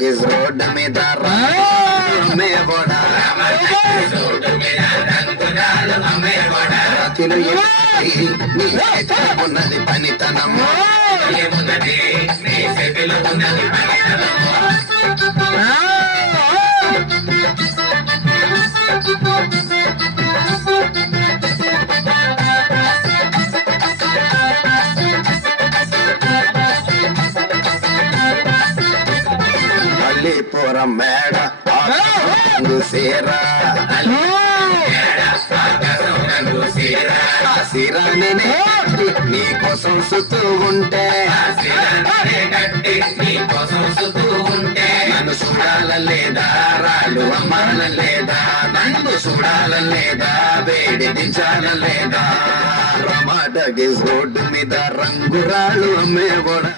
గిజ్ road మీద అమ్మేవాడా రాత్రిలో ఉన్నది పనితనము అల్లిపురం మేడ సీరా సిరాని నీ కోసం సుతూ ఉంటే నన్ను చూడాలలేదా రాళ్ళు అమ్మాలలేదా నన్ను చూడాలలేదా వేడి దించాలలేదా రమాటకి రోడ్డు మీద రంగురాళ్ళు అమ్మేవాడా